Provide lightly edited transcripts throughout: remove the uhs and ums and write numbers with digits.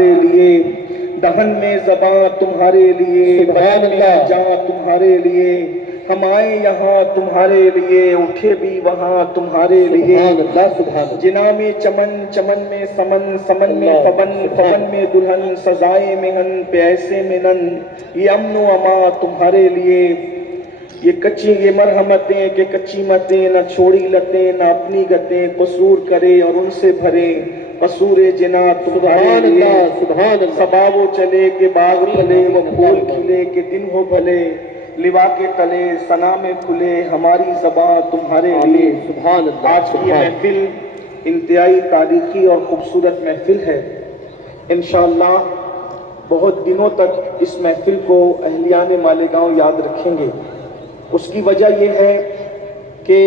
تمہارے لیے، دہن میں زباں تمہارے لیے، سبحان بدن میں اللہ، جاں تمہارے لیے، ہم آئے یہاں تمہارے لیے، اٹھے بھی وہاں تمہارے لیے، سبحان اللہ، سبحان اللہ، جنا میں چمن، چمن میں سمن، سمن میں اللہ، فبن، سبحان فبن میں دلہن، سزائے مہن پہ ایسے منن، یہ امن و اما تمہارے لیے، یہ کچی یہ مرحمتیں کہ کچی متیں، نہ چھوڑی لتیں نہ اپنی گتیں، قصور کرے اور ان سے بھرے، قصور جنا تمہارے سبحان لیے، اللہ، سبحان اللہ، صبا وہ چلے کہ باغ آمین، پھلے، وہ آمین، پھول اللہ کھلے کہ دن ہو بھلے، لوا کے تلے ثنا میں کھلے، ہماری زباں تمہارے لیے۔ آمین، سبحان اللہ، آج کی یہ سبحان محفل انتہائی تاریخی اور خوبصورت محفل ہے۔ انشاءاللہ بہت دنوں تک اس محفل کو اہلیان مالیگاؤں یاد رکھیں گے۔ اس کی وجہ یہ ہے کہ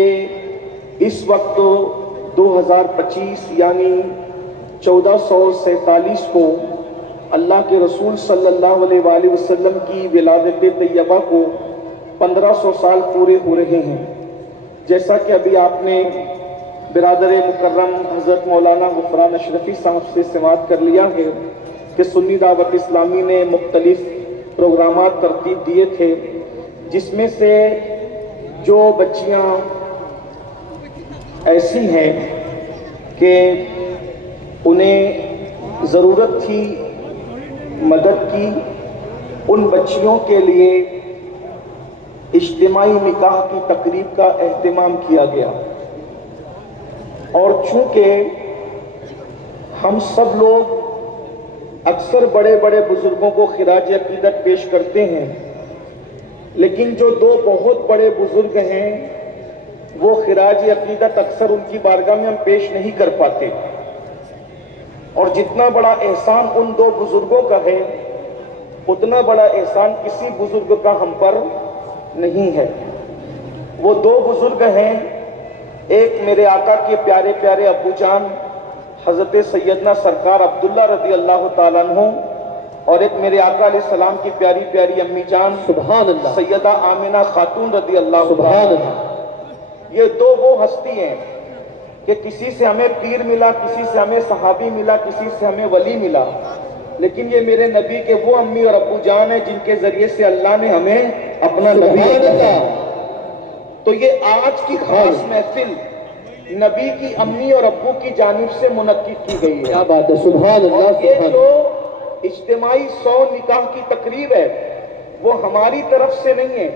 اس وقت 2025 یعنی 1447 کو اللہ کے رسول صلی اللہ علیہ وآلہ وسلم کی ولادت طیبہ کو 1500 سال پورے ہو رہے ہیں۔ جیسا کہ ابھی آپ نے برادر مکرم حضرت مولانا غفران اشرفی صاحب سے سماعت کر لیا ہے کہ سنی دعوت اسلامی نے مختلف پروگرامات ترتیب دیے تھے، جس میں سے جو بچیاں ایسی ہیں کہ انہیں ضرورت تھی مدد کی، ان بچیوں کے لیے اجتماعی نکاح کی تقریب کا اہتمام کیا گیا۔ اور چونکہ ہم سب لوگ اکثر بڑے بڑے بزرگوں کو خراج عقیدت پیش کرتے ہیں، لیکن جو دو بہت بڑے بزرگ ہیں وہ خراج عقیدت اکثر ان کی بارگاہ میں ہم پیش نہیں کر پاتے، اور جتنا بڑا احسان ان دو بزرگوں کا ہے اتنا بڑا احسان کسی بزرگ کا ہم پر نہیں ہے۔ وہ دو بزرگ ہیں، ایک میرے آقا کے پیارے پیارے ابو جان حضرت سیدنا سرکار عبداللہ رضی اللہ تعالیٰ عنہ، اور ایک میرے آقا علیہ السلام کی پیاری پیاری امی جان سبحان اللہ، سیدہ آمنہ خاتون رضی اللہ سبحان تعالیٰ اللہ، عنہ۔ یہ دو وہ ہستی ہیں کہ کسی سے ہمیں پیر ملا، کسی سے ہمیں صحابی ملا، کسی سے ہمیں ولی ملا، لیکن یہ میرے نبی کے وہ امی اور ابو جان ہیں جن کے ذریعے سے اللہ نے ہمیں اپنا نبی سبحان بنایا۔ اللہ، تو یہ آج کی خاص محفل نبی کی امی اور ابو کی جانب سے منعقد کی گئی ہے، کیا بات ہے، سبحان اللہ، اور یہ سبحان جو اللہ، اجتماعی 100 نکاح کی تقریب ہے وہ ہماری طرف سے نہیں ہے،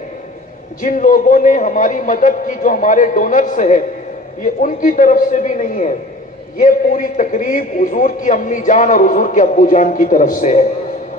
جن لوگوں نے ہماری مدد کی جو ہمارے ڈونرز ہے یہ ان کی طرف سے بھی نہیں ہے، یہ پوری تقریب حضور کی امی جان اور حضور کے ابو جان کی طرف سے ہے،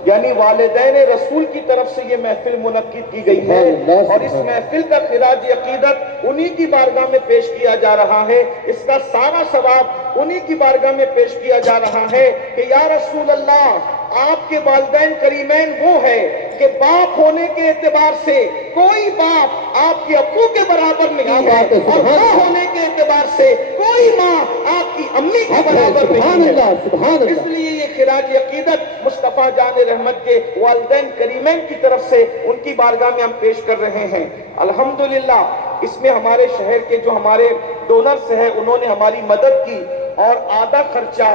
یعنی والدین رسول کی طرف سے یہ محفل منعقد کی گئی ہے، اور اس محفل کا خراج عقیدت انہی کی بارگاہ میں پیش کیا جا رہا ہے، اس کا سارا ثواب انہی کی بارگاہ میں پیش کیا جا رہا ہے کہ یا رسول اللہ آپ کے والدین کریمین وہ ہے کہ باپ ہونے کے اعتبار سے کوئی باپ آپ کے ابو کے برابر نہیں ہے، اور ماں ہونے کے اعتبار سے کوئی ماں آپ کی امی کے برابر نہیں ہے۔ سبحان اس لیے یہ خراج عقیدت مصطفیٰ جان رحمت کے والدین کریمین کی طرف سے ان کی بارگاہ میں ہم پیش کر رہے ہیں۔ الحمدللہ اس میں ہمارے شہر کے جو ہمارے ڈونرز ہیں انہوں نے ہماری مدد کی، اور آدھا خرچہ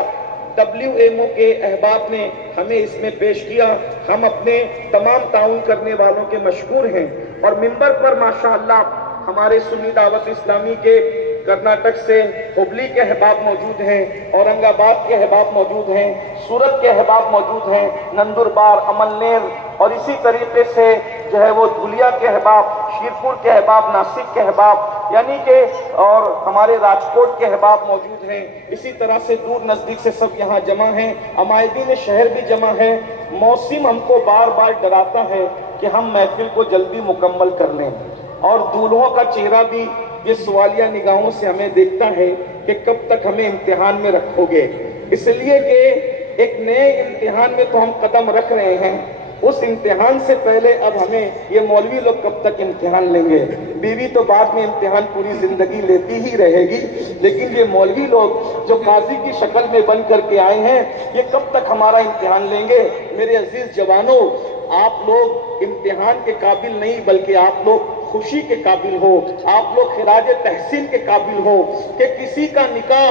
WMO کے احباب نے ہمیں اس میں پیش کیا۔ ہم اپنے تمام تعاون کرنے والوں کے مشکور ہیں، اور منبر پر ماشاءاللہ ہمارے سنی دعوت اسلامی کے کرناٹک سے ہبلی کے احباب موجود ہیں، اورنگ آباد کے احباب موجود ہیں، سورت کے احباب موجود ہیں، نندربار، املنیر، اور اسی طریقے سے جو ہے وہ دھولیا کے احباب، شیرپور کے احباب، ناسک کے احباب، یعنی کہ اور ہمارے راجکوٹ کے احباب موجود ہیں، اسی طرح سے دور نزدیک سے سب یہاں جمع ہیں، عمائدین شہر بھی جمع ہیں۔ موسم ہم کو بار بار ڈراتا ہے کہ ہم محفل کو جلدی مکمل کر لیں، اور دولہوں کا چہرہ بھی یہ سوالیہ نگاہوں سے ہمیں دیکھتا ہے کہ کب تک ہمیں امتحان میں رکھو گے، اس لیے کہ ایک نئے امتحان میں تو ہم قدم رکھ رہے ہیں، اس امتحان سے پہلے اب ہمیں یہ مولوی لوگ کب تک امتحان لیں گے؟ بیوی تو بعد میں امتحان پوری زندگی لیتی ہی رہے گی، لیکن یہ مولوی لوگ جو قاضی کی شکل میں بن کر کے آئے ہیں یہ کب تک ہمارا امتحان لیں گے؟ میرے عزیز جوانوں، آپ لوگ امتحان کے قابل نہیں بلکہ آپ لوگ خوشی کے قابل ہو، آپ لوگ خراج تحسین کے قابل ہو کہ کسی کا نکاح